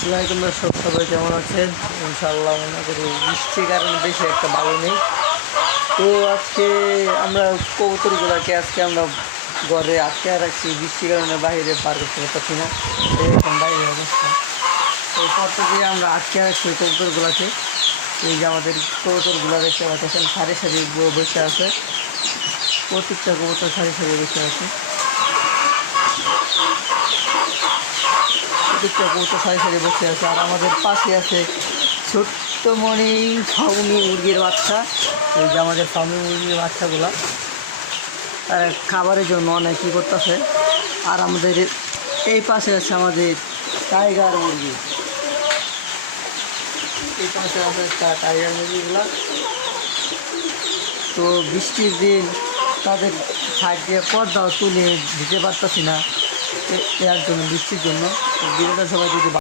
আসসালামাইকুম দর্শক, সবাই কেমন আছেন? ইনশাআল্লাহ মনে করি বৃষ্টির কারণে বেশি একটা ভালো নেই। তো আজকে আমরা কবুতরগুলোকে আমরা ঘরে আটকে রাখছি, বৃষ্টির কারণে বাইরে বার করতে পারছি না। এরকম বাইরে অবস্থা, তো কত দিয়ে আমরা আটকে রাখছি কবুতরগুলোকে। এই যে আমাদের কবুতরগুলো দেখতে পাচ্ছেন, সারি সারি বসে আছে, প্রত্যেকটা কবুতর সারি সারি বসে আছে। প্রত্যেকটা কবুতর সারি সারি বসে আছে। আর আমাদের পাশে আছে ছোট্ট মণি ফাউমি মুরগির বাচ্চা। এই যে আমাদের ফাউমি মুরগির বাচ্চাগুলা তারা খাবারের জন্য অনেক কী করতেছে। আর আমাদের এই পাশে আছে আমাদের টাইগার মুরগি, এই পাশে আছে টাইগার মুরগিগুলা। তো বৃষ্টির দিন তাদের সাইড দিয়ে পর্দাও তুলে দিতে পারতাছি না, এর জন্য, বৃষ্টির জন্য। ভিডিওটা সবাই যদি